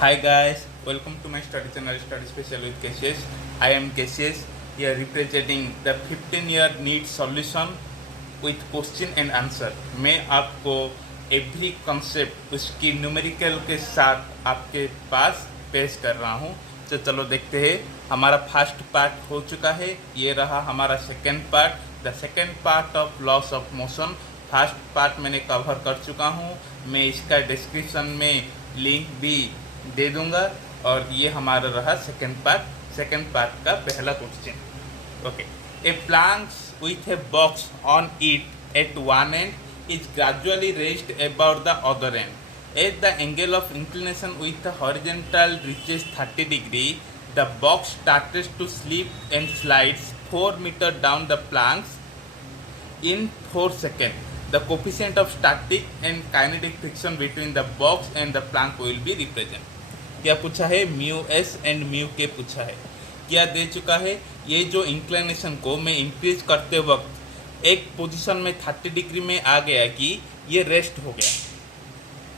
Hi guys, welcome to my study channel Study Special with Cassius. I am Cassius here representing the 15-year NEET solution with question and answer. मैं आपको every concept उसकी numerical के साथ आपके पास पेश कर रहा हूँ। तो चलो देखते हैं। हमारा फर्स्ट पार्ट हो चुका है, ये रहा हमारा second part, the second part of loss of motion. First part मैंने कवर कर चुका हूँ, मैं इसका डिस्क्रिप्शन में लिंक भी दे दूंगा। और ये हमारा रहा सेकेंड पार्ट का पहला question. Okay, A Planck's with a box on it at one and is gradually raised about the other and at the angle of inclination with the horizontal reaches 30 degree. The box starts to slip and slides 4 meters down the planks in 4 seconds. The coefficient of static and kinetic friction between the box and the plank will be represented. क्या पूछा है? Mu S and mu के पूछा है। क्या दे चुका है? ये जो इंक्लिनेशन को मैं इंक्रीज करते वक्त एक पोजीशन में 30 डिग्री में आ गया कि ये रेस्ट हो गया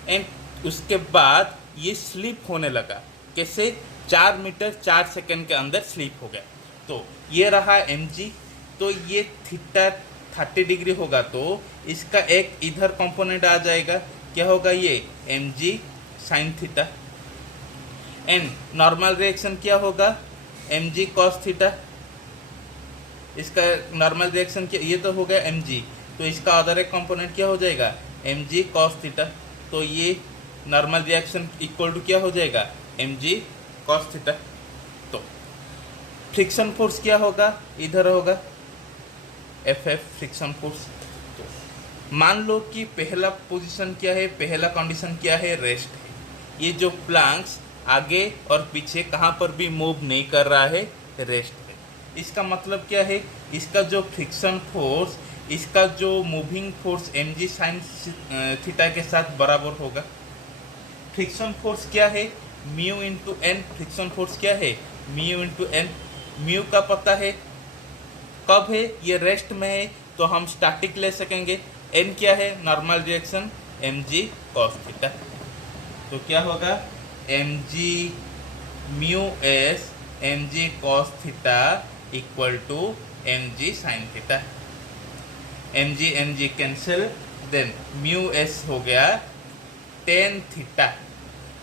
एंड उसके बाद ये स्लिप होने लगा। कैसे? 4 मीटर 4 सेकंड के अंदर स्लिप हो गया। तो ये रहा एम जी। तो ये थीटा 30 डिग्री होगा तो इसका एक इधर कंपोनेंट आ जाएगा। क्या होगा? ये M G sine theta. And normal reaction क्या होगा? M G cos theta. इसका नॉर्मल रिएक्शन क्या? ये तो हो गया एम जी, तो इसका अदर एक कंपोनेंट क्या हो जाएगा? M G cos theta. तो ये नॉर्मल रिएक्शन इक्वल टू क्या हो जाएगा? M G cos theta. तो फ्रिक्शन फोर्स क्या होगा? इधर होगा एफ एफ फ्रिक्शन फोर्स। तो मान लो कि पहला पोजीशन क्या है, पहला कंडीशन क्या है? रेस्ट है। ये जो प्लांक्स आगे और पीछे कहाँ पर भी मूव नहीं कर रहा है, रेस्ट है। इसका मतलब क्या है? इसका जो फ्रिक्शन फोर्स, इसका जो moving force M G sine theta के साथ बराबर होगा। फ्रिक्शन फोर्स क्या है? Mu into N. Friction force क्या है? Mu into N. म्यू का पता है, कब है? ये रेस्ट में है तो हम स्टैटिक ले सकेंगे। एन क्या है? Normal reaction M G cos theta. तो क्या होगा? M G mu S M G cos theta equal to M G sine theta. M G cancel, then mu S हो गया टेन थीटा।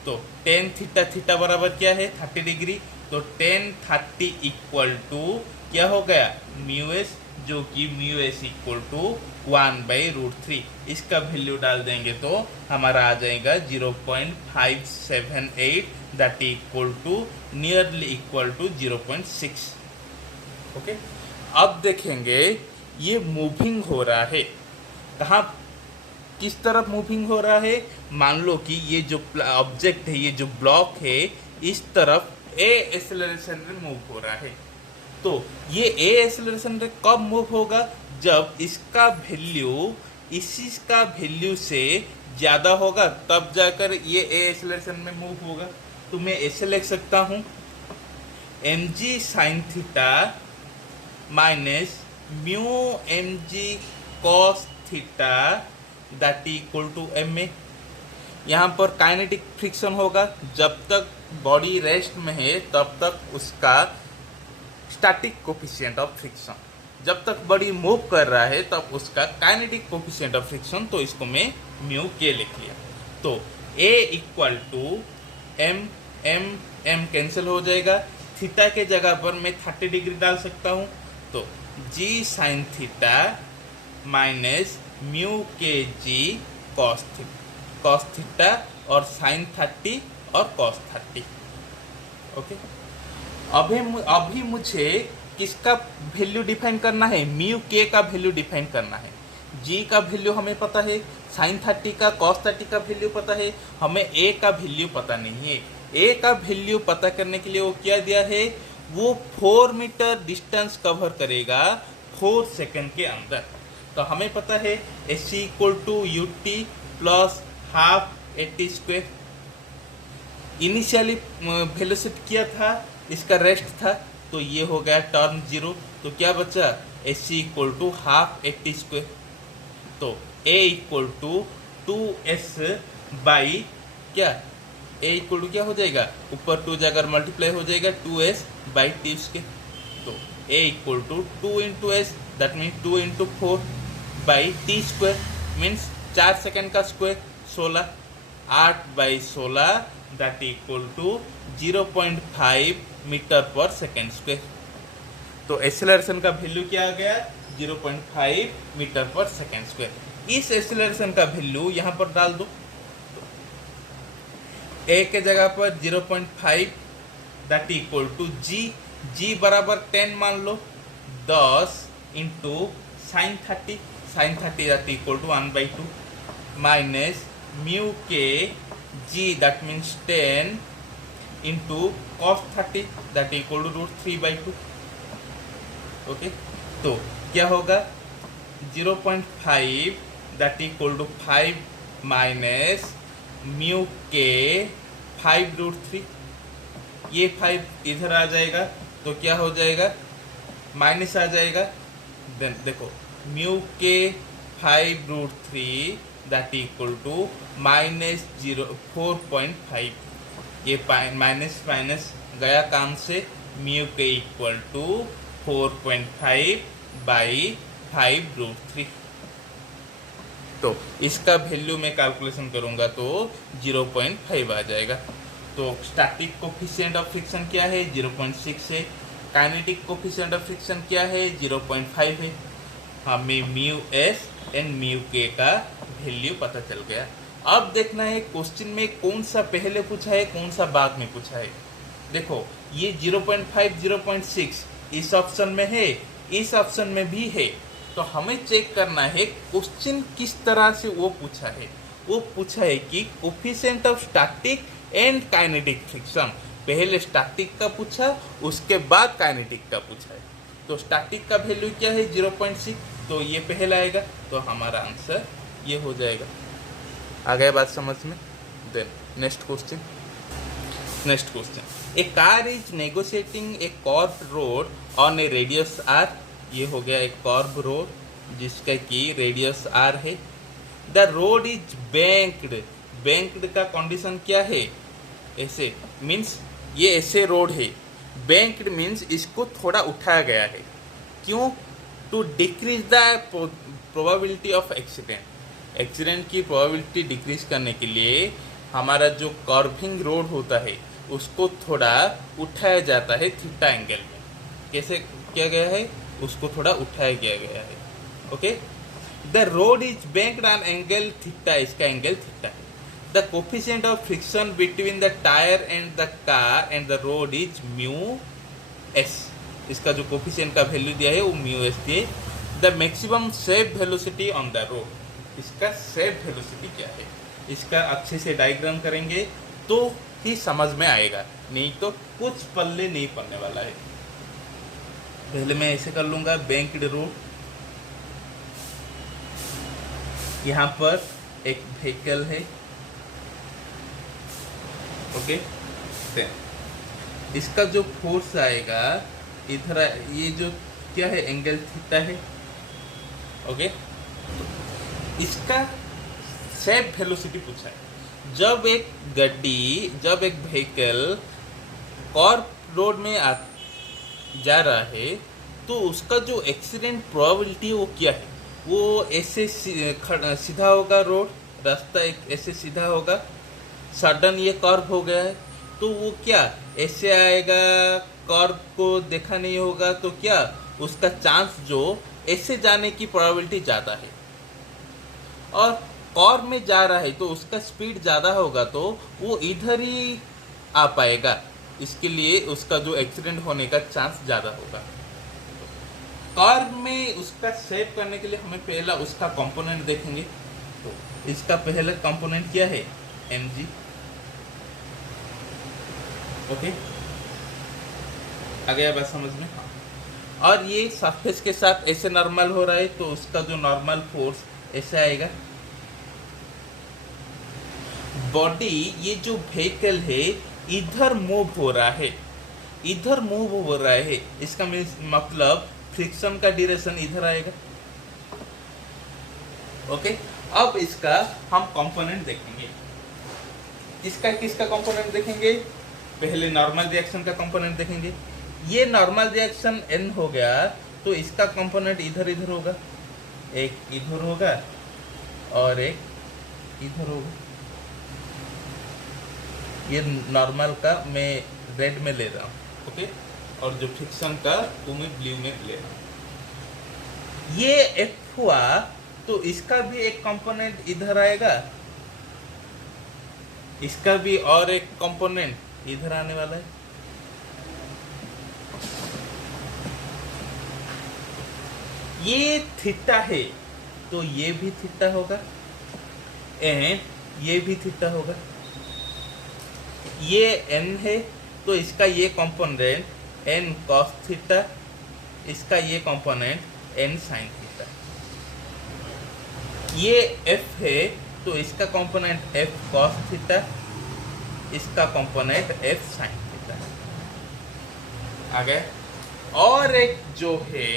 तो टेन थीटा, थीटा बराबर क्या है? 30 degree. तो टेन 30 इक्वल टू क्या हो गया? म्यू एस, जो कि म्यू एस इक्वल टू 1/√3। इसका वैल्यू डाल देंगे तो हमारा आ जाएगा 0.578, that equal to nearly equal to 0.6। Okay, अब देखेंगे ये मूविंग हो रहा है कहाँ, किस तरफ मूविंग हो रहा है? मान लो कि ये जो ऑब्जेक्ट है, ये जो ब्लॉक है, इस तरफ ए एक्सेलरेशन में मूव हो रहा है। तो ये ए एक्सेलरेशन में कब मूव होगा? जब इसका वैल्यू इसी का वैल्यू से ज़्यादा होगा, तब जाकर ये ए एक्सेलरेशन में मूव होगा। तो मैं ऐसे लिख सकता हूँ M G sine theta minus mu M G cos theta that equal to M A. यहाँ पर काइनेटिक फ्रिक्शन होगा। जब तक बॉडी रेस्ट में है तब तक उसका स्टैटिक कोफिशिएंट ऑफ फ्रिक्शन, जब तक बॉडी मूव कर रहा है तब उसका काइनेटिक कोफिशिएंट ऑफ फ्रिक्शन। तो इसको मैं म्यू के लिख लिया। तो A equal to M M M cancel हो जाएगा। थीटा के जगह पर मैं 30 डिग्री डाल सकता हूँ। तो जी sine theta minus mu K जी कॉस थीटा और साइन 30 और कॉस 30। ओके, अभी मुझे किसका वैल्यू डिफाइन करना है? म्यू के का वैल्यू डिफाइन करना है। जी का वैल्यू हमें पता है, साइन 30 का कॉस 30 का वैल्यू पता है, हमें ए का वैल्यू पता नहीं है। ए का वैल्यू पता करने के लिए वो क्या दिया है? वो 4 मीटर डिस्टेंस कवर करेगा 4 सेकंड के अंदर। तो हमें पता है S C equal to U T plus half A T square. Initially velocity किया था, इसका रेस्ट था, तो ये हो गया टर्म 0। तो क्या बचा? S C equal to half A T square. तो A equal to 2s by क्या ए इक्वल टू क्या हो जाएगा, ऊपर 2 जाकर मल्टीप्लाई हो जाएगा 2s बाई टी स्क्वायर। तो A equal to 2 into S, that means 2 into 4 by T square, means 4 second का square 16, 8 by 16 that equal to 0.5 metre पर सेकेंड स्क्वायर। तो एक्सेलरेशन का वैल्यू क्या आ गया, 0.5 मीटर पर सेकेंड स्क्वायर। इस एक्सेलरेशन का वैल्यू यहाँ पर डाल दो, ए के जगह पर 0.5 दैट इक्वल टू जी बराबर 10 मान लो, 10 into sine 30 that equal to 1/2 minus mu K G that means 10 into cos 30 that equal to √3/2। Okay, तो क्या होगा 0.5 that equal to 5 minus mu K 5√3, ये 5 इधर आ जाएगा तो क्या हो जाएगा, माइनस आ जाएगा। देन देखो mu K 5√3 that equal to minus 4.5, ये माइनस माइनस गया काम से, म्यू के इक्वल टू 4.5 बाई 5√3। तो इसका वैल्यू मैं कैलकुलेशन करूंगा तो 0.5 आ जाएगा। तो स्टैटिक कोफिशिएंट ऑफ फ्रिक्शन क्या है, 0.6 है। काइनेटिक कोफिशिएंट ऑफ फ्रिक्शन क्या है, 0.5 है। हमें म्यू एस एंड म्यू के का वैल्यू पता चल गया। अब देखना है क्वेश्चन में कौन सा पहले पूछा है, कौन सा बाद में पूछा है। देखो ये 0.5 0.6 इस ऑप्शन में है, इस ऑप्शन में भी है। तो हमें चेक करना है क्वेश्चन किस तरह से वो पूछा है। वो पूछा है कि coefficient of static and kinetic friction, पहले स्टैटिक का पूछा, उसके बाद काइनेटिक का पूछा है। तो स्टैटिक का वैल्यू क्या है, 0.6, तो ये पहला आएगा, तो हमारा आंसर ये हो जाएगा। आ गया बात समझ में। Then next question, a car is negotiating a curved road on a radius r, ये हो गया एक कर्व रोड जिसका कि रेडियस r है। द रोड इज बैंक्ड का कंडीशन क्या है, ऐसे मीन्स ये ऐसे रोड है, बैंक्ड मीन्स इसको थोड़ा उठाया गया है। क्यों, to decrease the probability of accident की प्रोबेबिलिटी डिक्रीज करने के लिए हमारा जो कर्विंग रोड होता है उसको थोड़ा उठाया जाता है थीटा एंगल में। कैसे किया गया है, उसको थोड़ा उठाया गया है। Okay, the road is banked on angle theta, इसका एंगल थीटा है। The coefficient of friction between the tyre and the car and the road is mu S, इसका जो कोफिशिएंट का वैल्यू दिया है वो म्यू एस दिए। The maximum shape velocity on the road, इसका शेप वेलोसिटी क्या है, इसका अच्छे से डायग्राम करेंगे तो ही समझ में आएगा, नहीं तो कुछ पल्ले नहीं पड़ने वाला है। पहले मैं ऐसे कर लूंगा, बैंक्ड रोड, यहाँ पर एक व्हीकल है। ओके, इसका जो फोर्स आएगा इधर, ये जो क्या है एंगल थीटा है। ओके, इसका शेप वेलोसिटी पूछा है। जब एक व्हीकल कर्व रोड में जा रहा है तो उसका जो एक्सीडेंट प्रोबेबिलिटी है वो क्या है, वो ऐसे सीधा होगा, रोड रास्ता एक ऐसे सीधा होगा, सडन ये कर्व हो गया है तो वो क्या ऐसे आएगा, कर्व को देखा नहीं होगा तो क्या उसका चांस जो ऐसे जाने की प्रोबेबिलिटी ज़्यादा है। और कर्व में जा रहा है तो उसका स्पीड ज़्यादा होगा तो वो इधर ही आ पाएगा, इसके लिए उसका जो एक्सीडेंट होने का चांस ज़्यादा होगा। कर्व में उसका शेप करने के लिए हमें पहला उसका कंपोनेंट देखेंगे। तो इसका पहला कंपोनेंट क्या है, mg। ओके, आ गया बात समझ में। और ये सरफेस के साथ ऐसे नॉर्मल हो रहा है तो उसका जो नॉर्मल फोर्स ऐसे आएगा। बॉडी, ये जो व्हीकल है इधर मूव हो रहा है, इसका मतलब फ्रिक्शन का डायरेक्शन इधर आएगा। ओके, अब इसका हम कंपोनेंट देखेंगे। किसका किसका कंपोनेंट देखेंगे? पहले नॉर्मल रिएक्शन का कंपोनेंट देखेंगे। ये नॉर्मल रिएक्शन n हो गया, तो इसका कंपोनेंट इधर इधर होगा, एक इधर होगा और एक इधर होगा। ये नॉर्मल का मैं रेड में ले रहा हूँ, ओके, और जो फ्रिक्शन का वो मैं ब्लू में ले रहा हूँ। ये F हुआ तो इसका भी एक कंपोनेंट इधर आएगा, इसका भी और एक कंपोनेंट इधर आने वाला है। ये थीटा है तो ये भी थीटा होगा एंड ये भी थीटा होगा। ये n है तो इसका ये कंपोनेंट n cos थीटा, इसका ये कंपोनेंट n sin थीटा। ये f है तो इसका कंपोनेंट f cos थीटा, इसका कंपोनेंट f sin थीटा। आ गए। और एक जो है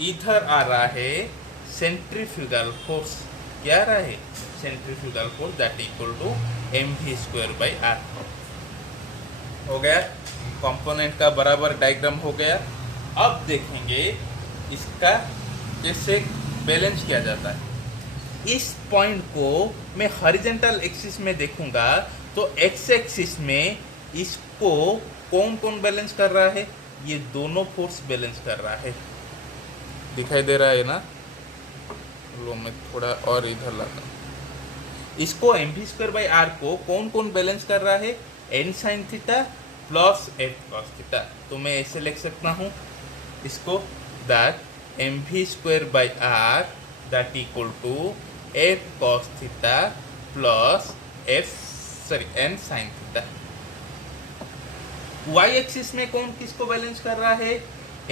इधर आ रहा है सेंट्रीफ्यूगल फोर्स। क्या आ रहा है? Centrifugal force that equal to mv²/r। हो गया, कंपोनेंट का बराबर डायग्राम हो गया। अब देखेंगे इसका कैसे बैलेंस किया जाता है। इस पॉइंट को मैं हॉरिजॉन्टल एक्सिस में देखूंगा तो एक्स एक्सिस में इसको कौन कौन बैलेंस कर रहा है? ये दोनों फोर्स बैलेंस कर रहा है। दिखाई दे रहा है ना? लो मैं थोड़ा और इधर लाता हूँ। इसको mv²/r को कौन कौन बैलेंस कर रहा है? n sin theta plus f cos theta. तो मैं ऐसे लिख सकता हूँ इसको, that mv²/r that equal to f cos theta plus n sin theta. y axis में कौन किसको बैलेंस कर रहा है?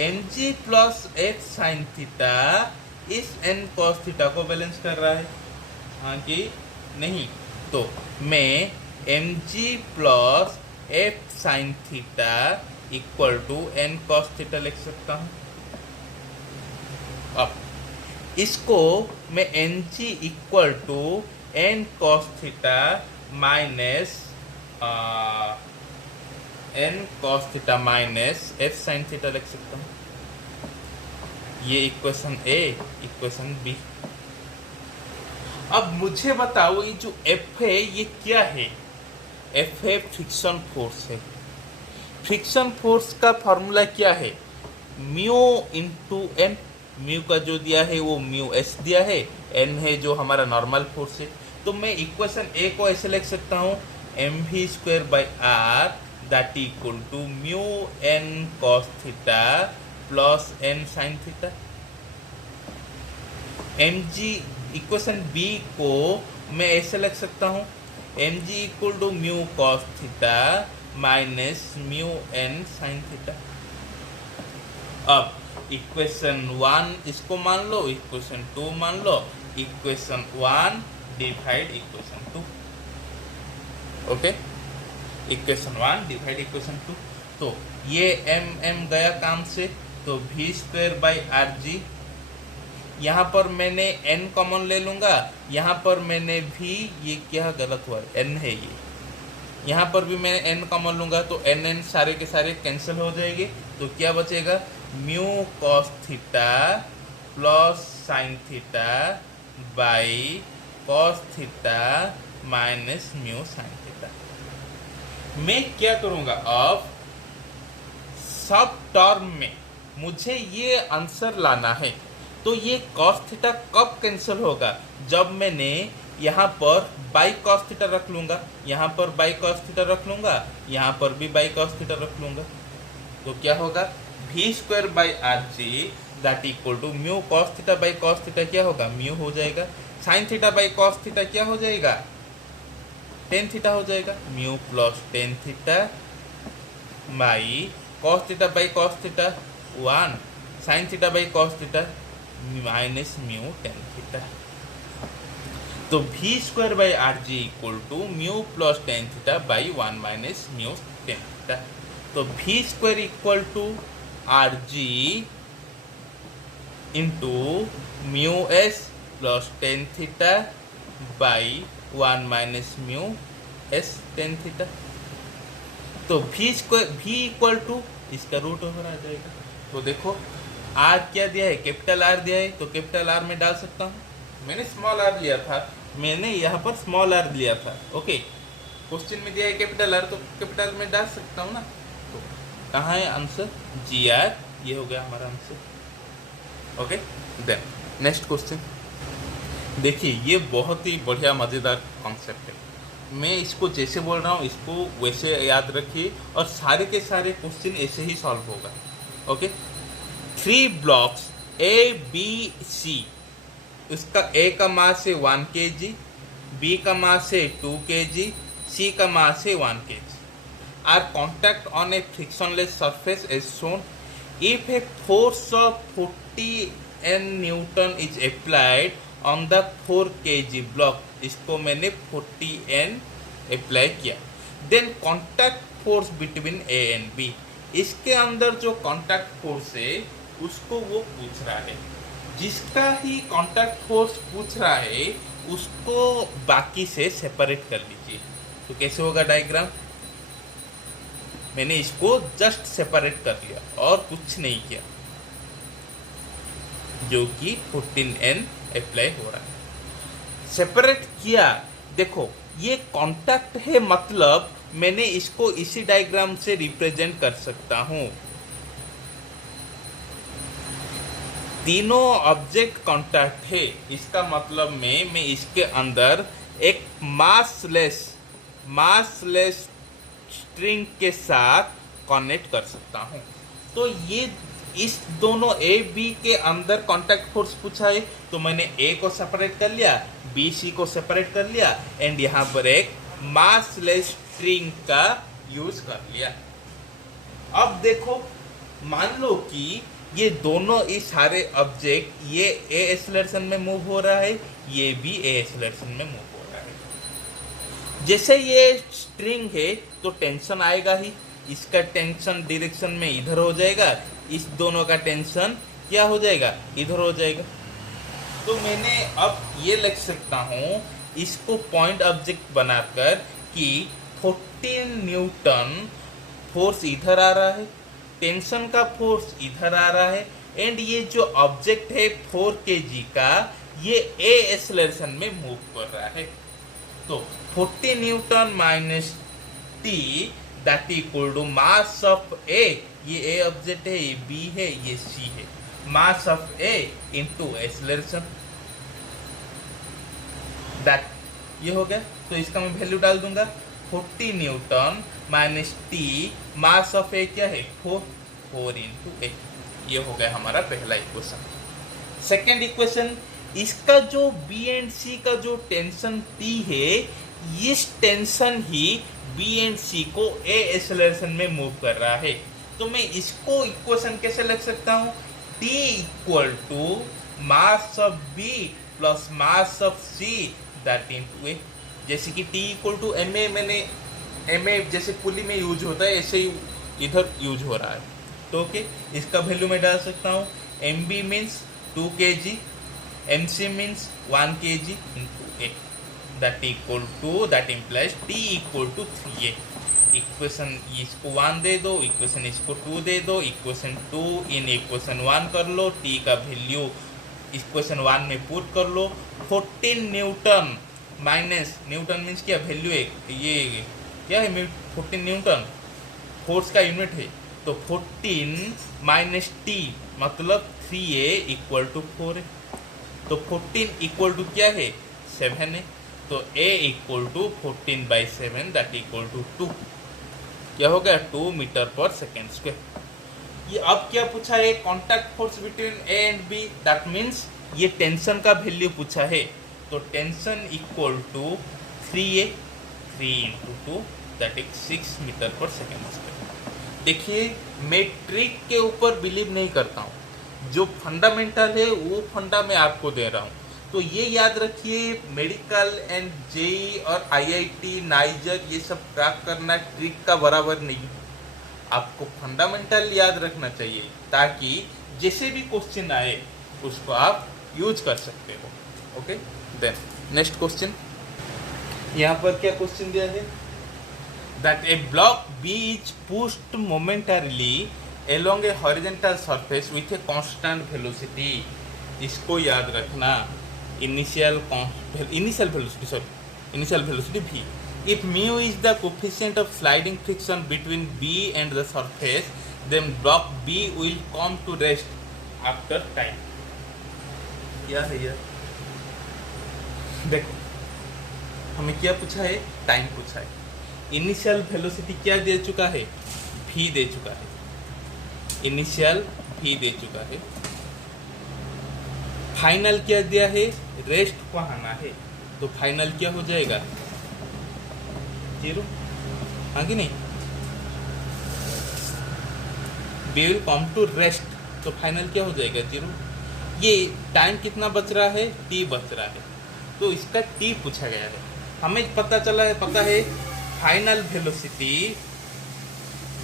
mg plus f sin theta इस n cos थीटा को बैलेंस कर रहा है, हाँ कि नहीं? तो मैं mg plus f sin theta equal to n cos theta लिख सकता हूँ। अब इसको मैं ng equal to n cos theta minus n cos theta minus f sin theta लिख सकता हूँ। ये इक्वेशन ए, इक्वेशन बी। अब मुझे बताओ ये जो F है ये क्या है? F है फ्रिक्शन फोर्स है। फ्रिक्शन फोर्स का फॉर्मूला क्या है? Mu into N. म्यू का जो दिया है वो म्यू एस दिया है, एन है जो हमारा नॉर्मल फोर्स है। तो मैं इक्वेशन ए को ऐसे लिख सकता हूँ mv²/r that equal to mu N cos theta plus n sin theta. mg equation B को मैं ऐसे लिख सकता हूँ mg equal to mu cos theta minus mu n sin theta. अब इक्वेशन 1 इसको मान लो, इक्वेशन 2 मान लो, equation 1 divide equation 2, okay, equation 1 divide equation 2। तो ये m गया काम से, तो v²/rg। यहाँ पर मैंने n कॉमन ले लूंगा, यहाँ पर मैंने v, ये क्या गलत हुआ, n है ये, यहाँ पर भी मैं n कॉमन लूंगा तो n सारे के सारे कैंसिल हो जाएंगे। तो क्या बचेगा? Mu cos theta plus sign theta by cos theta minus mu sine theta. मैं क्या करूंगा, अब सब टर्म में मुझे ये आंसर लाना है। तो ये cos थीटा कब कैंसिल होगा? जब मैंने यहाँ पर बाई cos थीटा रख लूंगा, यहाँ पर बाई cos थीटा रख लूंगा, यहाँ पर भी बाई cos थीटा रख लूंगा। तो क्या होगा? v²/rg that equal to mu cos theta by cos theta क्या होगा? म्यू हो जाएगा। Sine theta by cos theta क्या हो जाएगा? टेन थीटा हो जाएगा। Mu plus tan theta by cos theta by cos theta 1, sine theta by cos theta minus mu tan theta. तो v²/rg equal to mu plus tan theta by 1 minus mu tan theta. तो v² equal to rg into mu S plus tan theta by 1 minus mu S ten theta. तो v equal to इसका root over आ जाएगा। तो देखो r क्या दिया है, capital R दिया है, तो कैपिटल R में डाल सकता हूँ। मैंने स्मॉल r लिया था, मैंने यहाँ पर स्मॉल r लिया था। ओके, क्वेश्चन में दिया है कैपिटल R, तो कैपिटल में डाल सकता हूँ ना। तो कहाँ है आंसर, GR, ये हो गया हमारा answer. Okay, then next question देखिए, ये बहुत ही बढ़िया मज़ेदार कॉन्सेप्ट है। मैं इसको जैसे बोल रहा हूँ इसको वैसे याद रखिए, और सारे के सारे क्वेश्चन ऐसे ही सॉल्व होगा। ओके, 3 ब्लॉक्स ABC, उसका A का मास है 1 kg, B का मास है 2 kg, C का मास है 1 kg, are contact on a frictionless surface as shown. If a force of 40 N is applied on the 4 kg block, इसको मैंने 40 N अप्लाई किया, then contact force between A and B, इसके अंदर जो contact force है उसको वो पूछ रहा है। जिसका ही कॉन्टैक्ट फोर्स पूछ रहा है उसको बाकी से सेपरेट कर लीजिए। तो कैसे होगा डायग्राम, मैंने इसको जस्ट सेपरेट कर लिया और कुछ नहीं किया, जो कि 14N अप्लाई हो रहा है। सेपरेट किया, देखो ये कांटेक्ट है, मतलब मैंने इसको इसी डायग्राम से रिप्रेजेंट कर सकता हूं। तीनों ऑब्जेक्ट कांटेक्ट है, इसका मतलब मैं इसके अंदर एक मासलेस स्ट्रिंग के साथ कनेक्ट कर सकता हूं। तो ये इस दोनों A B के अंदर कांटेक्ट फोर्स पूछा है, तो मैंने A को सेपरेट कर लिया, B C को सेपरेट कर लिया, एंड यहाँ पर एक मासलेस स्ट्रिंग का यूज कर लिया। अब देखो, मान लो कि ये दोनों इस सारे ऑब्जेक्ट, ये A एक्सेलरेशन में मूव हो रहा है, ये भी A एक्सेलरेशन में मूव हो रहा है। जैसे ये स्ट्रिंग है तो टेंशन आएगा ही, इसका टेंशन डायरेक्शन में इधर हो जाएगा, इस दोनों का टेंशन क्या हो जाएगा, इधर हो जाएगा। तो मैंने अब ये लिख सकता हूँ इसको पॉइंट ऑब्जेक्ट बनाकर कि 14 न्यूटन फोर्स इधर आ रहा है, टेंशन का फोर्स इधर आ रहा है, एंड ये जो ऑब्जेक्ट है 4 kg का, ये A एक्सेलरेशन में मूव कर रहा है। तो 40 newton minus T that equal to mass of A, ये A ऑब्जेक्ट है, ये B है, ये C है, mass of A into acceleration, that ये हो गया। तो इसका मैं वैल्यू डाल दूंगा, 40 newton minus T, mass of A क्या है 4 इंटू A, ये हो गया हमारा पहला इक्वेशन। सेकेंड इक्वेशन, इसका जो B एंड C का जो टेंशन T है, इस tension he B and C को A एक्सेलरेशन में मूव कर रहा है। तो मैं इसको इक्वेशन कैसे लिख सकता हूँ, T equal to mass of B plus mass of C that into A। जैसे कि T इक्वल टू MA, मैंने MA जैसे पुली में यूज होता है ऐसे ही इधर यूज हो रहा है। तो ओके, इसका वैल्यू मैं डाल सकता हूँ, MB means 2 kg, MC means 1 kg into A, that equal to, that implies T equal to 3A। Equation इसको 1 दे दो, इक्वेशन इसको 2 दे दो, इक्वेशन 2 इन इक्वेशन 1 कर लो, T का वैल्यू इक्वेशन 1 में पुट कर लो। 14 न्यूटन माइनस, न्यूटन मीन्स क्या, वैल्यू है, ये क्या है 14 न्यूटन, फोर्स का यूनिट है। तो 14 माइनस T मतलब 3A इक्वल टू 4 है। तो 14 इक्वल टू क्या है, 7 है। तो A equal to 14/7 that equal to 2, क्या हो गया 2 मीटर पर सेकेंड स्क्वायर। ये अब क्या पूछा है, contact force between A and B, that means ये टेंशन का वैल्यू पूछा है। तो tension equal to 3A, 3 into 2 that is 6 metre पर सेकेंड स्क्वायर। देखिए, मैं ट्रिक के ऊपर बिलीव नहीं करता हूँ, जो फंडामेंटल है वो फंडा मैं आपको दे रहा हूँ। तो ये याद रखिए, मेडिकल एंड जेई और IIT नाइजर ये सब क्रैक करना ट्रिक का बराबर नहीं है। आपको फंडामेंटल याद रखना चाहिए ताकि जैसे भी क्वेश्चन आए उसको आप यूज कर सकते हो। ओके, देन नेक्स्ट क्वेश्चन, यहाँ पर क्या क्वेश्चन दिया है, that a block B is pushed momentarily along a horizontal surface with a constant velocity. इसको याद रखना, initial velocity V. If mu is the coefficient of sliding friction between B and the surface, then block B will come to rest after time. क्या है यार, देखो हमें क्या पूछा है, टाइम पूछा है। इनिशियल वेलोसिटी क्या दे चुका है, v दे चुका है, इनिशियल v दे चुका है। फाइनल क्या दिया है, रेस्ट को आना है, तो फाइनल क्या हो जाएगा, 0, हाँ कि नहीं, we will come to rest, तो फाइनल क्या हो जाएगा, 0। ये टाइम कितना बच रहा है, t बच रहा है, तो इसका t पूछा गया है। हमें पता है final velocity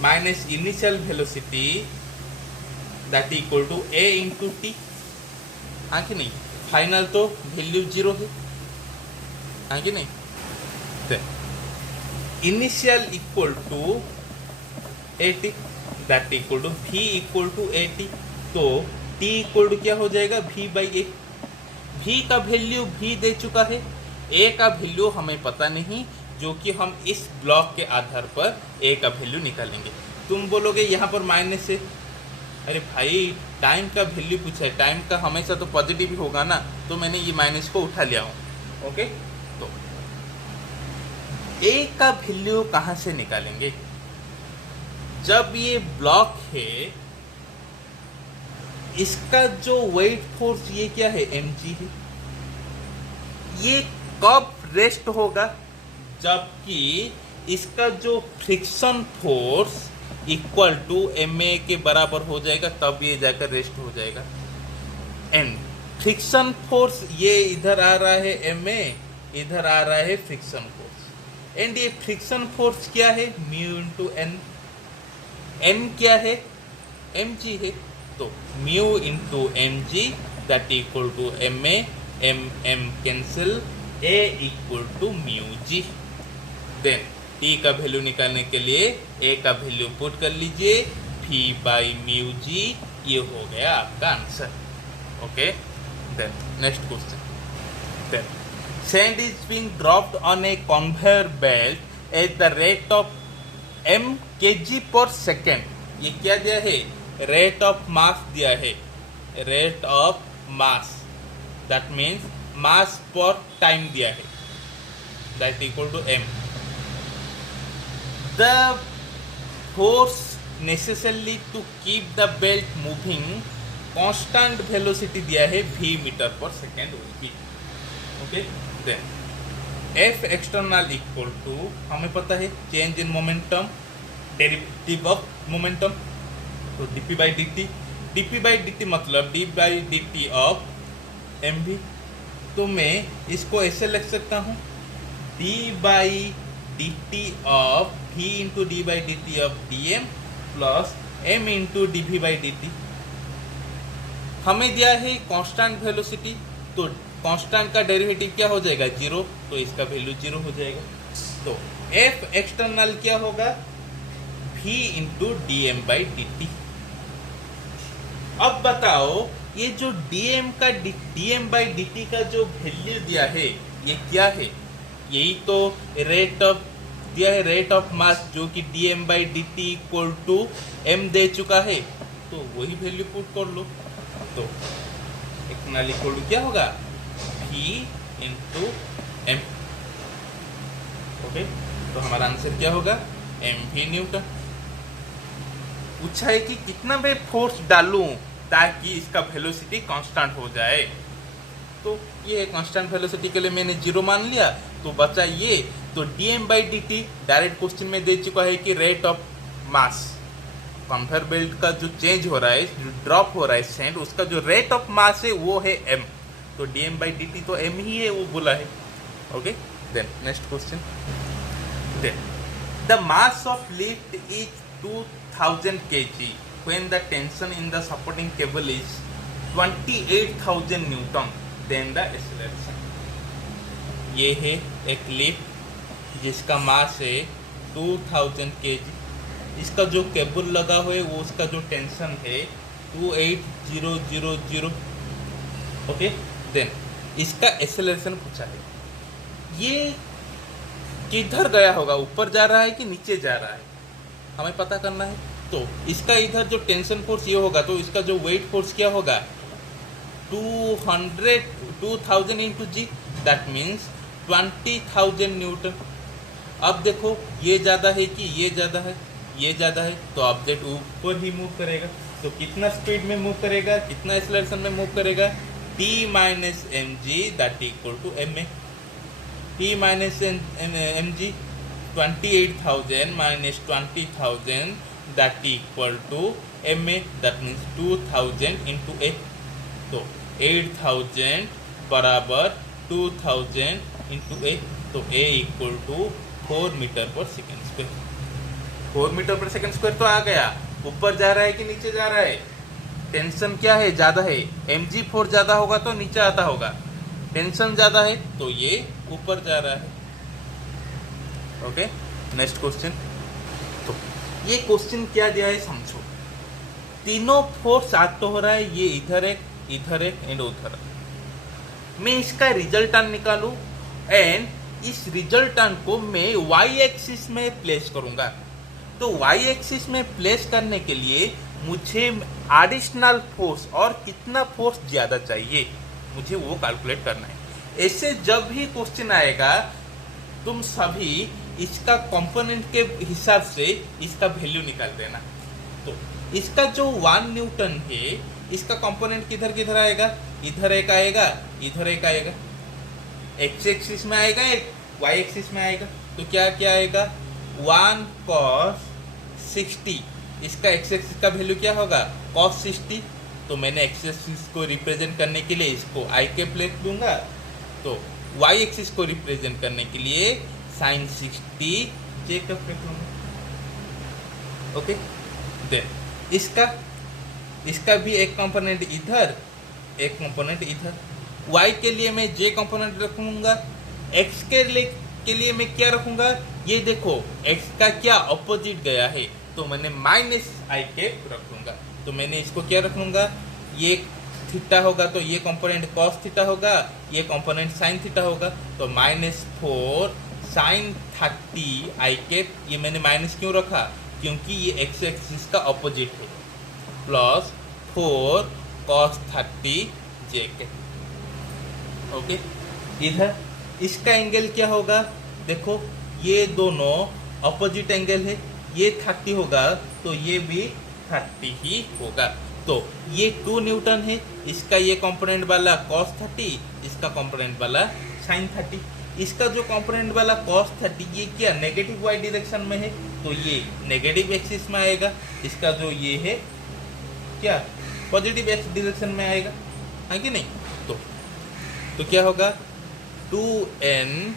minus initial velocity that equal to a into T, हाँ कि नहीं। फाइनल तो वैल्यू 0 है, हाँ कि नहीं। Initial equal to at that equal to v equal to at, तो t इक्वल टू क्या हो जाएगा, v बाई a। v का वैल्यू v दे चुका है, a का वैल्यू हमें पता नहीं, जो कि हम इस ब्लॉक के आधार पर a का वैल्यू निकालेंगे। तुम बोलोगे यहाँ पर माइनस है, अरे भाई टाइम का वैल्यू पूछा है, टाइम का हमेशा तो पॉजिटिव ही होगा ना, तो मैंने ये माइनस को उठा लिया हूँ। ओके, तो a का वैल्यू कहाँ से निकालेंगे, जब ये ब्लॉक है, इसका जो वेट फोर्स ये क्या है, mg है। ये कब रेस्ट होगा, जबकि इसका जो friction force equal to ma के बराबर हो जाएगा, तब ये जाकर रेस्ट हो जाएगा। एंड फ्रिक्शन फोर्स ये इधर आ रहा है ma, इधर आ रहा है फ्रिक्शन फोर्स, एंड ये फ्रिक्शन फोर्स क्या है, म्यू इंटू n। n क्या है, mg है, तो mu into mg that equal to ma, m cancel, a equal to mu g। Then t का वैल्यू निकालने के लिए a का वैल्यू पुट कर लीजिए, v बाई म्यू g, ये हो गया आपका answer. Okay, then next question. Then sand is being dropped on a conveyor belt at the rate of m kg per second। ये क्या दिया है, रेट ऑफ मास दिया है, rate of mass, that means mass per time दिया है, that equal to m। The force necessary to keep the belt moving, constant velocity दिया है v मीटर पर second will be. Okay, then f external equal to, हमें पता है change in momentum, derivative of momentum, तो dp by dt मतलब d by dt of mv। तो मैं इसको ऐसे लिख सकता हूँ, d by dt of v into d by dt of dm plus m into dv by dt। हमें दिया है कांस्टेंट वेलोसिटी, तो कांस्टेंट का डेरिवेटिव क्या हो जाएगा, 0, तो इसका वैल्यू 0 हो जाएगा। तो f एक्सटर्नल क्या होगा, v into dm by dt। अब बताओ ये जो dm बाई dt का जो वैल्यू दिया है, ये क्या है, यही तो रेट ऑफ दिया है, रेट ऑफ मास, जो कि dm by dt equal to m दे चुका है, तो वही वैल्यू पुट कर लो। तो एक्सटर्नल इक्वल टू क्या होगा, v इंटू m। ओके, तो हमारा आंसर क्या होगा, mv न्यूटन। पूछा है कि कितना मैं फोर्स डालूं ताकि इसका वेलोसिटी कांस्टेंट हो जाए, तो ये कांस्टेंट वेलोसिटी के लिए मैंने 0 मान लिया, तो बचा ये, तो dm by dt direct question में दे चुका है कि rate of mass, conveyor belt का जो चेंज हो रहा है, जो ड्रॉप हो रहा है सैंड, उसका जो रेट ऑफ मास है वो है m, तो dm बाई dt तो m ही है, वो बोला है। Okay, then next question. Then the mass of lift is 2000 kg when the tension in the supporting cable is 28,000 Newton, then the acceleration। ये है एक लिफ्ट जिसका मास है 2000 kg। इसका जो केबल लगा हुआ है वो उसका जो टेंशन है 28000। ओके, देन इसका एक्सेलरेशन पूछा है। ये किधर गया होगा, ऊपर जा रहा है कि नीचे जा रहा है, हमें पता करना है। तो इसका इधर जो टेंशन फोर्स ये होगा तो इसका जो वेट फोर्स क्या होगा 2000 into G, that means 20,000 newton. अब देखो ये ज़्यादा है कि ये ज़्यादा है, ये ज़्यादा है, तो ऑब्जेक्ट ऊपर ही मूव करेगा। तो कितना स्पीड में मूव करेगा, कितना एक्सेलरेशन में मूव करेगा, t minus M ji that equal to M A. t minus M G 28,000 minus 20,000 that equal to M A, that means 2000 into A. तो 8000 बराबर 2000 इंटू ए, तो ए इक्वल टू 4 मीटर पर second square. 4 metre पर second square तो आ गया। ऊपर जा रहा है कि नीचे जा रहा है, टेंशन क्या है, ज़्यादा है। mg फोर्स ज़्यादा होगा तो नीचे आता होगा, टेंशन ज़्यादा है तो ये ऊपर जा रहा है। Okay, next question. तो ये क्वेश्चन क्या दिया है समझो। तीनों फोर्स आते हो रहा है, ये इधर एक एंड उधर। मैं इसका रिजल्टेंट निकालूं एंड इस रिजल्टेंट को मैं y एक्सिस में प्लेस करूंगा। तो y एक्सिस में प्लेस करने के लिए मुझे एडिशनल फोर्स और कितना फोर्स ज़्यादा चाहिए मुझे वो कैलकुलेट करना है। ऐसे जब भी क्वेश्चन आएगा तुम सभी इसका कंपोनेंट के हिसाब से इसका वैल्यू निकाल देना। तो इसका जो 1 न्यूटन है इसका कंपोनेंट किधर किधर आएगा, इधर एक आएगा, इधर एक आएगा, एक्स एक्सिस में आएगा, एक वाई एक्सिस में आएगा। तो क्या क्या आएगा 1 cos 60, इसका एक्स एक्सिस का वैल्यू क्या होगा cos 60। तो मैंने एक्स एक्सिस को रिप्रेजेंट करने के लिए इसको आई के प्लेस दूंगा, तो वाई एक्सिस को रिप्रेजेंट करने के लिए sin 60 जे का प्लेस लूंगा। ओके, देन इसका भी एक कंपोनेंट इधर, एक कंपोनेंट इधर। y के लिए मैं j कंपोनेंट रखूंगा, x के लिए मैं क्या रखूंगा, ये देखो x का क्या ऑपोजिट गया है तो मैंने माइनस आई के रखूंगा। तो मैंने इसको क्या रखूंगा, ये थीटा होगा तो ये कंपोनेंट cos थीटा होगा, ये कंपोनेंट sin थीटा होगा। तो -4 sin 30 आई के, ये मैंने माइनस क्यों रखा क्योंकि ये x एक्सिस का ऑपोजिट है, प्लस 4 cos 30 j के। ओके, इधर इसका एंगल क्या होगा, देखो ये दोनों ऑपोजिट एंगल है, ये 30 होगा तो ये भी 30 ही होगा। तो ये 2 न्यूटन है, इसका ये कंपोनेंट वाला cos 30, इसका कंपोनेंट वाला sin 30। इसका जो कंपोनेंट वाला cos 30 ये क्या नेगेटिव y डायरेक्शन में है तो ये नेगेटिव एक्सिस में आएगा, इसका जो ये है क्या पॉजिटिव एक्स डायरेक्शन में आएगा, है कि नहीं। तो क्या होगा 2n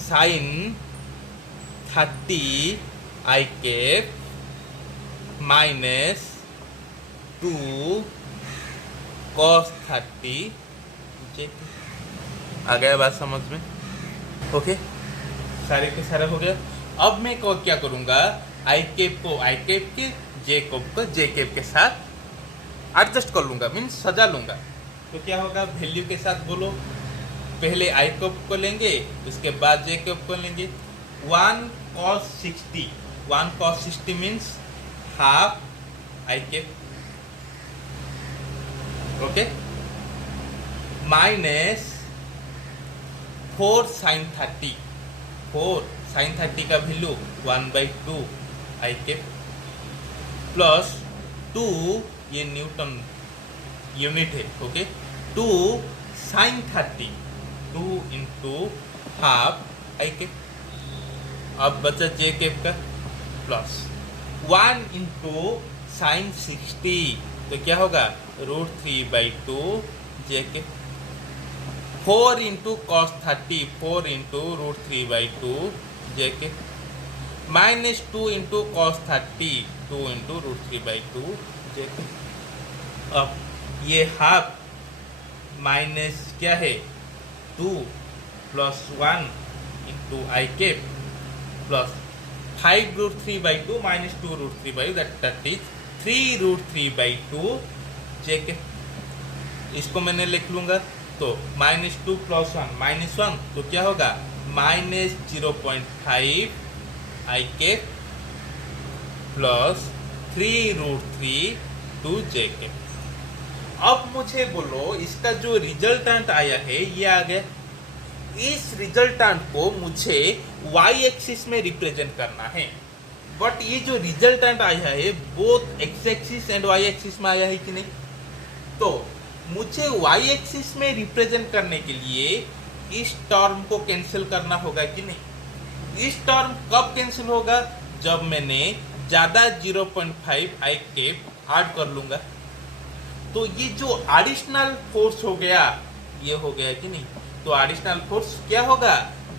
sin 30 आई कैप माइनस 2 cos 30 जे। आ गया बात समझ में। ओके, सारे के सारा हो गया। अब मैं क्या करूंगा, आई कैप को आई कैप के, जे कैप को जे कैप के साथ एडजस्ट कर लूंगा, मीन्स सजा लूंगा। तो क्या होगा, वैल्यू के साथ बोलो, पहले आई कैप को लेंगे उसके बाद जे कैप को लेंगे। 1 cos 60 means half I cap, okay, minus 4 sin 30, 4 sin 30 का वैल्यू 1/2 आई कैप, प्लस 2 ये न्यूटन यूनिट है, okay, 2 sin 30, 2 into half I cap. अब बचा जे कैप का, प्लस 1 इंटू sin 60, तो क्या होगा √3/2 J cap. 4 into cos 30, 4 into √3/2 J cap, minus 2 into cos 30, 2 into √3/2 J cap. अब ये हाफ माइनस क्या है 2, plus 1 into I cap plus 5√3/2 minus 2√3/2 that is 3√3/2 J cap. इसको मैंने लिख लूंगा तो -2 प्लस 1 -1 तो क्या होगा -0.5 आई कैप प्लस 3√3 जे कैप। अब मुझे बोलो इसका जो रिजल्टेंट आया है ये आ गया। इस रिजल्टेंट को मुझे y एक्सिस में रिप्रेजेंट करना है, बट ये जो रिजल्टेंट आया है both x axis and y axis में आया है कि नहीं। तो मुझे y एक्सिस में रिप्रेजेंट करने के लिए इस टर्म को कैंसिल करना होगा कि नहीं। इस टर्म कब कैंसिल होगा, जब मैंने ज्यादा 0.5 आई कैप ऐड कर लूंगा। तो ये जो एडिशनल फोर्स हो गया ये हो गया कि नहीं। तो एडिशनल फोर्स क्या होगा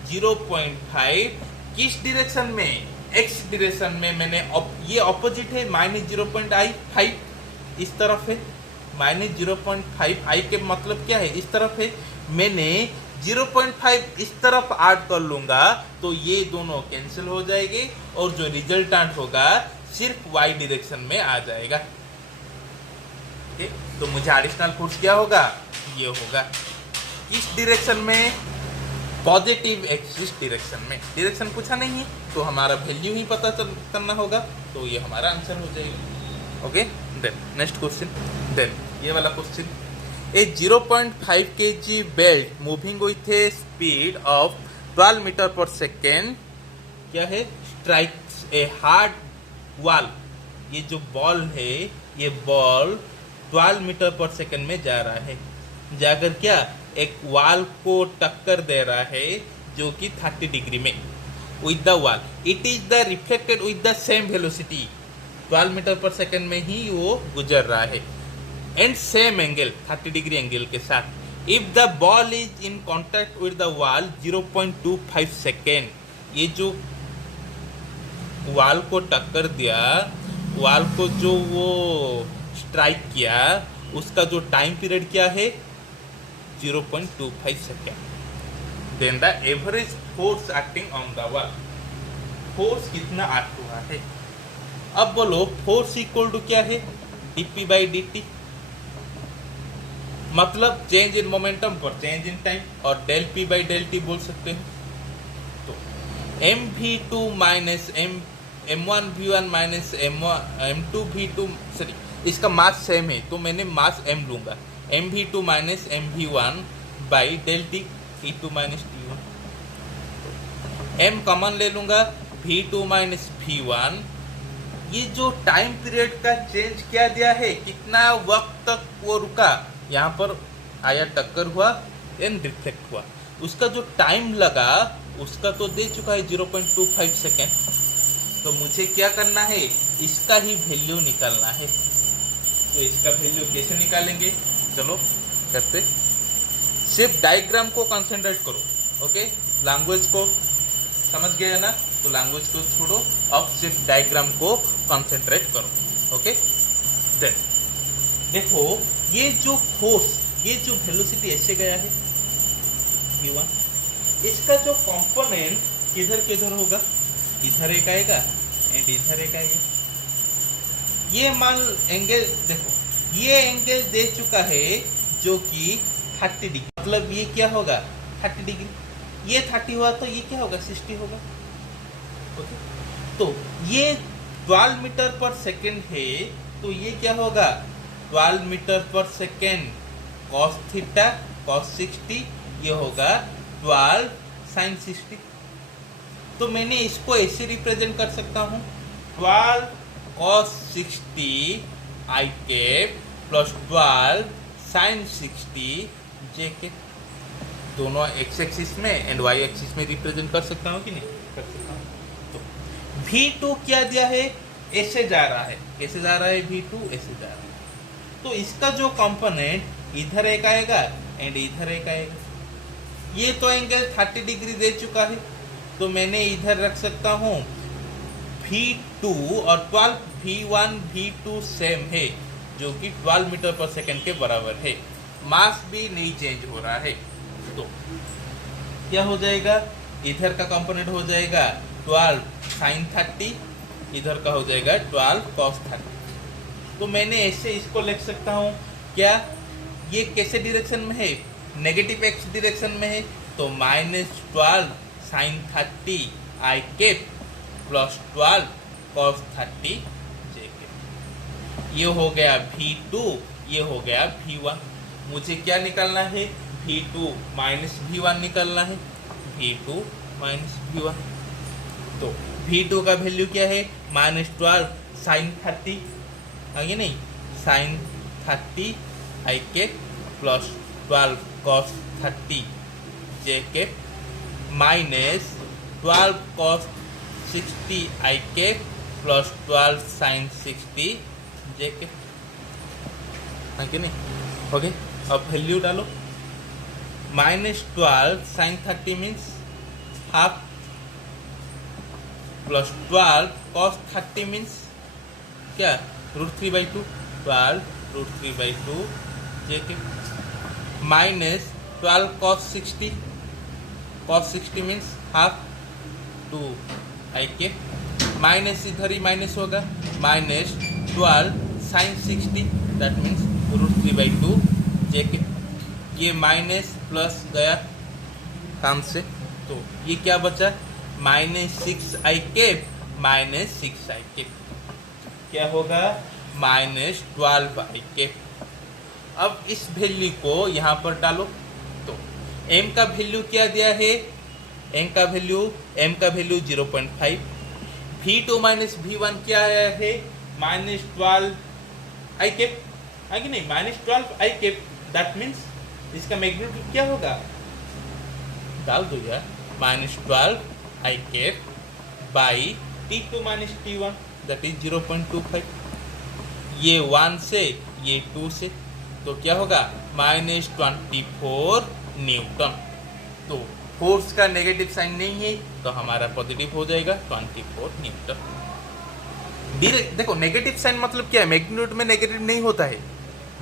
0.5 किस डायरेक्शन में, x डायरेक्शन में। मैंने ये ऑपोजिट है -0.5 इस तरफ है, -0.5 आई के मतलब क्या है इस तरफ है। मैंने 0.5 इस तरफ ऐड कर लूंगा तो ये दोनों कैंसिल हो जाएंगे और जो रिजल्टेंट होगा सिर्फ y डायरेक्शन में आ जाएगा। तो मुझे एडिशनल फोर्स क्या होगा ये होगा इस डायरेक्शन में, पॉजिटिव एक्सिस डायरेक्शन में। डायरेक्शन पूछा नहीं है तो हमारा वैल्यू ही पता करना होगा, तो ये हमारा आंसर हो जाएगा। Okay, then next question. Then ये वाला question, a 0.5 kg belt moving with a speed of 12 metre पर सेकेंड क्या है, स्ट्राइक्स ए हार्ड वॉल। ये जो बॉल है ये बॉल 12 मीटर पर सेकेंड में जा रहा है, जाकर क्या एक वॉल को टक्कर दे रहा है जो कि 30 डिग्री में with the wall. It is the reflected with the same velocity, 12 metre पर सेकेंड में ही वो गुजर रहा है and same angle 30 degree angle के साथ। If the ball is in contact with the wall 0.25 second, ये जो वॉल को टक्कर दिया, वॉल को जो वो स्ट्राइक किया उसका जो टाइम पीरियड क्या है 0.25 second. Then the average force acting on the wall, force कितना एक्ट हुआ है। अब बोलो फोर्स इक्वल टू क्या है dp/dt, मतलब चेंज इन मोमेंटम पर चेंज इन टाइम, और del p/del t बोल सकते हैं। तो mv2 minus m1v1 minus m2v2, sorry इसका मास सेम है तो मैंने मास m लूंगा, mv2 minus mv1 by del t, t2 minus t1। m common ले लूंगा, v2 माइनस v1। ये जो टाइम पीरियड का चेंज क्या दिया है, कितना वक्त तक वो रुका, यहाँ पर आया टक्कर हुआ एंड रिफ्लेक्ट हुआ, उसका जो टाइम लगा उसका तो दे चुका है 0.25 सेकेंड। तो मुझे क्या करना है, इसका ही वैल्यू निकालना है। तो इसका वैल्यू कैसे निकालेंगे, चलो करते। सिर्फ डायग्राम को कंसंट्रेट करो, ओके। लैंग्वेज को समझ गए ना, तो लैंग्वेज को छोड़ो, अब सिर्फ डायग्राम को कंसंट्रेट करो, ओके। देन देखो ये जो फोर्स, ये जो वेलोसिटी ऐसे गया है v1, इसका जो कंपोनेंट किधर किधर होगा, इधर एक आएगा एंड इधर एक आएगा। ये मान एंगल देखो, ये एंगल दे चुका है जो कि 30 डिग्री, मतलब ये क्या होगा 30 डिग्री, ये 30 हुआ तो ये क्या होगा 60 होगा, ओके। तो ये 12 मीटर पर सेकेंड है तो ये क्या होगा 12 मीटर पर सेकेंड cos थीटा cos 60, ये होगा 12 sin 60। तो मैंने इसको ऐसे रिप्रेजेंट कर सकता हूँ 12 cos 60 आई कैप प्लस 12 sin 60 जे के, दोनों एक्स एक्सिस में एंड वाई एक्सिस में रिप्रेजेंट कर सकता हूँ कि नहीं कर सकता हूँ। तो V2 क्या दिया है, ऐसे जा रहा है, कैसे जा रहा है V2 ऐसे जा रहा है, तो इसका जो कंपोनेंट इधर एक आएगा एंड इधर एक आएगा। ये तो एंगल 30 डिग्री दे चुका है तो मैंने इधर रख सकता हूँ V2 और 12 V1 V2 सेम है जो कि 12 मीटर पर सेकेंड के बराबर है, मास भी नहीं चेंज हो रहा है। तो क्या हो जाएगा, इधर का कंपोनेंट हो जाएगा 12 sin 30, इधर का हो जाएगा 12 cos 30। तो मैंने ऐसे इसको लिख सकता हूँ, क्या ये कैसे डायरेक्शन में है, नेगेटिव एक्स डायरेक्शन में है, तो -12 sin 30 I cap plus 12 cos 30 j cap. ये हो गया V2, ये हो गया V1। मुझे क्या निकालना है, V2 माइनस V1 निकालना है, V2 माइनस V1। तो V2 का वैल्यू क्या है, -12 sin 30, आगे नहीं, sin 30 I cap plus 12 cos 30 j cap minus 12 cos 60 I cap plus 12 sin 60 j cap, आगे नहीं। ओके, अब वैल्यू डालो, -12 sin 30 means half plus 12 cos 30 means क्या, √3/2, 12 √3/2 जे के minus 12 cos 60 means half 2 I के माइनस इधर ही माइनस होगा, -12 sin 60 दैट मीन्स √3/2 जे के। ये माइनस प्लस गया काम से, तो ये क्या बचा, -6 I कैप -6 I कैप, क्या होगा, -12 I कैप। अब इस वैल्यू को यहाँ पर डालो, तो m का वैल्यू क्या दिया है, m का वैल्यू 0.5, V2 माइनस V1 क्या आया है, -12 I कैप, आगे नहीं, -12 I कैप, दैट मीन्स इसका मैग्नीट्यूड क्या होगा, डाल दो यार, -12 I cap by T2 minus T1 that is 0.25, ये 1 से ये 2 से, तो क्या होगा, -24 न्यूटन। तो फोर्स का नेगेटिव साइन नहीं है, तो हमारा पॉजिटिव हो जाएगा 24 न्यूटन। देखो नेगेटिव साइन मतलब क्या है, मैग्नीट्यूड में नेगेटिव नहीं होता है,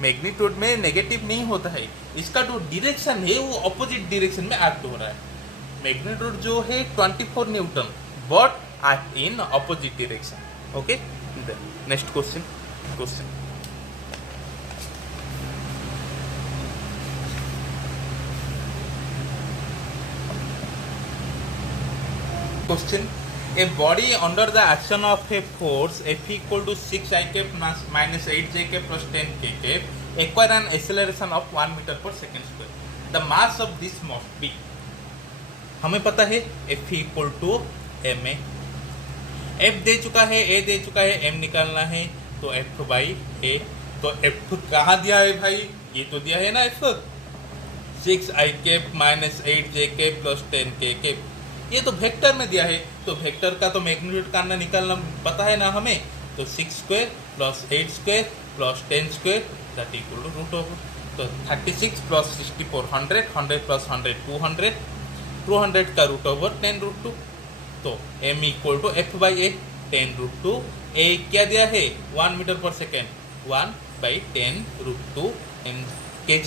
मैग्नीट्यूड में नेगेटिव नहीं होता है, इसका जो डायरेक्शन है वो ऑपोजिट डायरेक्शन में एक्ट हो रहा है। मैग्नीट्यूड जो है 24 Newton but act in opposite direction. Okay, next question a body under the action of a force F equal to 6 I cap minus 8 j cap plus 10 k cap acquire an acceleration of 1 meter per second square. The mass of this must be, हमें पता है F equal to ma, F दे चुका है, A दे चुका है, M निकालना है, तो F by A। तो F कहाँ दिया है भाई, ये तो दिया है ना F, 6 I cap minus 8 j cap plus 10 k cap, ये तो वेक्टर में दिया है, तो वेक्टर का तो मैग्नीट्यूड का निकालना पता है ना हमें, तो 6 square plus 8 square plus 10 square that equal to root over, तो 36 प्लस 64 100, 100 प्लस 100 200, 200 का रूट ओवर 10√2, तो m equal to F by A 10√2, A क्या दिया है 1 मीटर पर second, 1/10√2 kg।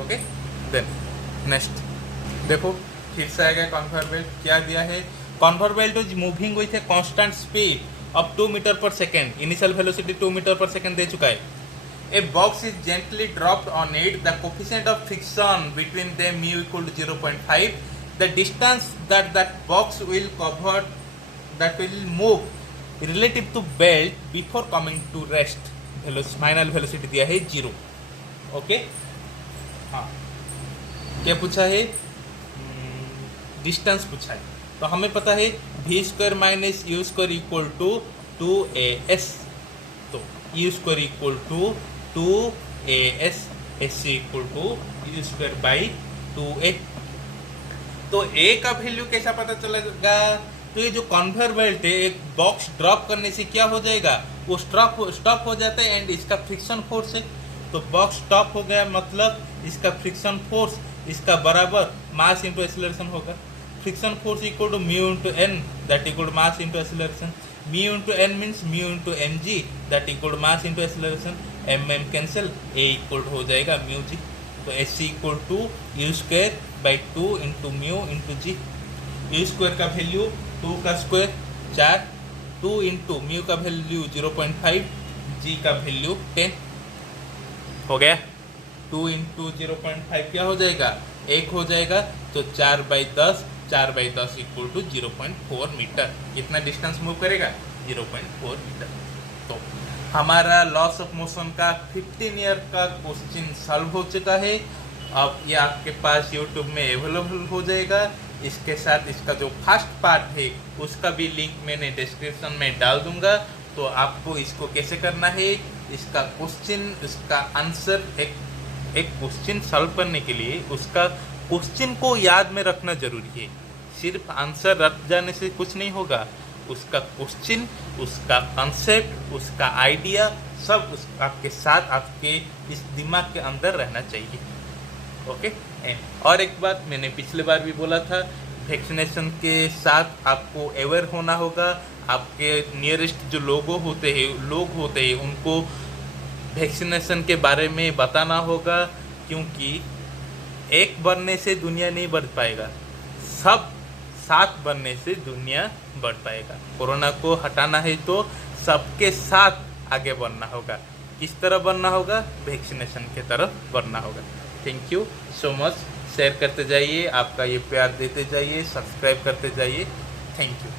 Okay, then next देखो, फिर से आएगा कन्वेयर बेल्ट, क्या दिया है, conveyor belt is moving with a constant speed of 2 metre पर सेकेंड, इनिशियल वेलोसिटी 2 मीटर पर सेकेंड दे चुका है। A box is gently dropped on it, the coefficient of friction between them mu equal to 0.5, the distance that box will cover that will move relative to belt before coming to rest, final velocity दिया है 0। Okay, हाँ, क्या पूछा है, distance पूछा है, तो हमें पता है v square minus u square equal to 2as, तो u square equal to 2as, s equal to u square by 2a। तो a का वैल्यू कैसा पता चलेगा, तो ये जो कन्वेयर बेल्ट है, एक बॉक्स ड्रॉप करने से क्या हो जाएगा, वो स्टॉप हो जाता है, एंड इसका फ्रिक्शन फोर्स है, तो बॉक्स स्टॉप हो गया मतलब इसका फ्रिक्शन फोर्स इसका बराबर मास इंटू एक्सेलरेशन होगा। Friction force equal to mu into N that equal to mass into acceleration, mu into N means mu into m ji that equal to mass into acceleration, m M cancel, a equal हो जाएगा mu g, तो s C equal to u square by 2 into mu into g. U square का value 2 का square 4, 2 into mu का value 0.5, जी का value 10 हो गया। 2 into 0.5 क्या हो जाएगा, 1 हो जाएगा। तो 4/10 इक्वल टू 0.4 मीटर। कितना डिस्टेंस मूव करेगा, 0.4 मीटर। तो हमारा लॉस ऑफ मोशन का 15 ईयर का क्वेश्चन सॉल्व हो चुका है। अब ये आपके पास यूट्यूब में अवेलेबल हो जाएगा। इसके साथ इसका जो फर्स्ट पार्ट है उसका भी लिंक मैंने डिस्क्रिप्शन में डाल दूंगा। तो आपको इसको कैसे करना है, इसका क्वेश्चन, इसका आंसर, एक क्वेश्चन सॉल्व करने के लिए उसका क्वेश्चन को याद में रखना जरूरी है। सिर्फ आंसर रट जाने से कुछ नहीं होगा। उसका क्वेश्चन, उसका कंसेप्ट, उसका आइडिया सब आपके साथ, आपके इस दिमाग के अंदर रहना चाहिए। ओके। और एक बात मैंने पिछले बार भी बोला था, वैक्सीनेशन के साथ आपको अवेयर होना होगा। आपके नियरेस्ट जो लोग होते हैं उनको वैक्सीनेशन के बारे में बताना होगा, क्योंकि एक बनने से दुनिया नहीं बढ़ पाएगा, सब साथ बनने से दुनिया बढ़ पाएगा। कोरोना को हटाना है तो सबके साथ आगे बढ़ना होगा। किस तरह बढ़ना होगा, वैक्सीनेशन के तरफ बढ़ना होगा। Thank you so much. Share करते जाइए, आपका ये प्यार देते जाइए, सब्सक्राइब करते जाइए। Thank you.